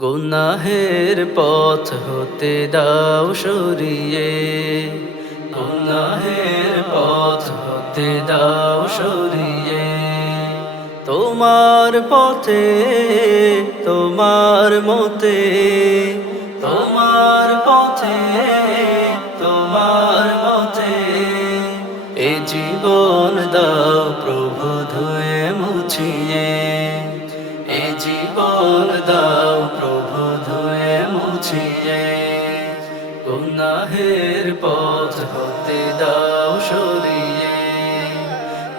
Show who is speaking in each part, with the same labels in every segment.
Speaker 1: গুনাহের পথ হতে দাও সরিয়ে। গুনাহের পথ হতে দাও সরিয়ে। তোমার পথে, তোমার মতে, তোমার পথে, তোমার মতে। এ জীবন দাও প্রভু ধুয়ে মুছিয়ে। জীবন দাও প্রভু, ধুয়ে মুছিয়ে গুনাহের পথ হতে দাও সরিয়ে।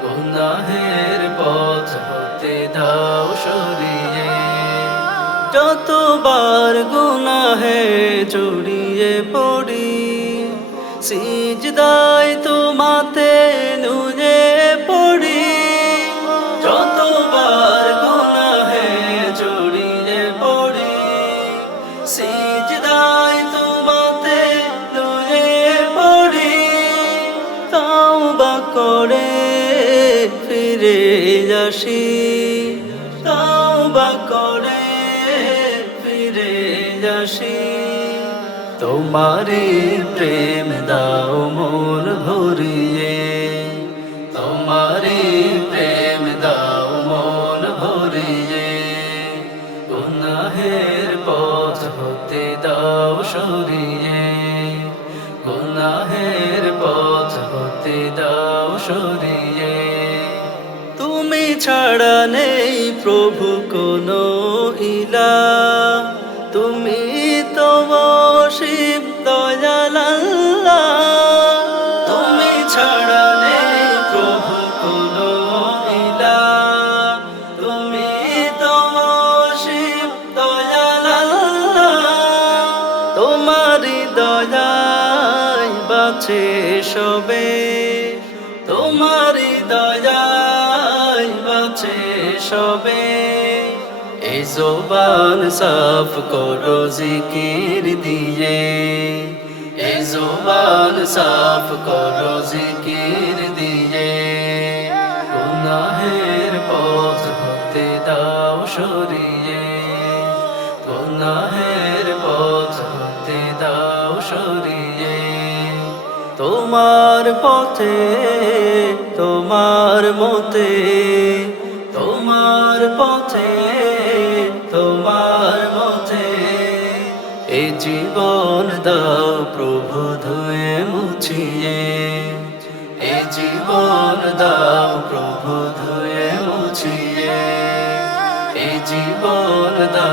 Speaker 1: গুনাহের পথ হতে দাও সরিয়ে। যতবার গুনাহে জড়িয়ে পড়ি, সিজদায় ফিরে আসি। তাওবা করে ফিরে আসি। তোমারে প্রেম দাও মন ভরিয়ে। তোমারে প্রেম দাও মন ভরিয়ে। গুনাহের পথ হতে দাও সরিয়ে। গুনাহের পথ হতে দাও সরিয়ে। ছাড়া নেই প্রভু কোনো ইলা তুমি তো শিব দয়াল আল্লাহ। তুমি ছাড়া নেই প্রভু কোনো শিব। তোমারি দয়ায় বাঁচে সবে সবে এই জোবান সাফ করো জিকির দিয়ে। এই জোবান সাফ করো জিকির দিয়ে। গুনাহের পথ হতে দাও সরিয়ে। গুনাহের পথ হতে দাও সরিয়ে। তোমার পথে, তোমার মতে তোমার পথে, তোমার মতে। এ জীবন দাও প্রভু, ধুয়ে মুছিয়ে। এ জীবন দাও প্রভু, ধুয়ে মুছিয়ে। এ জীবন দাও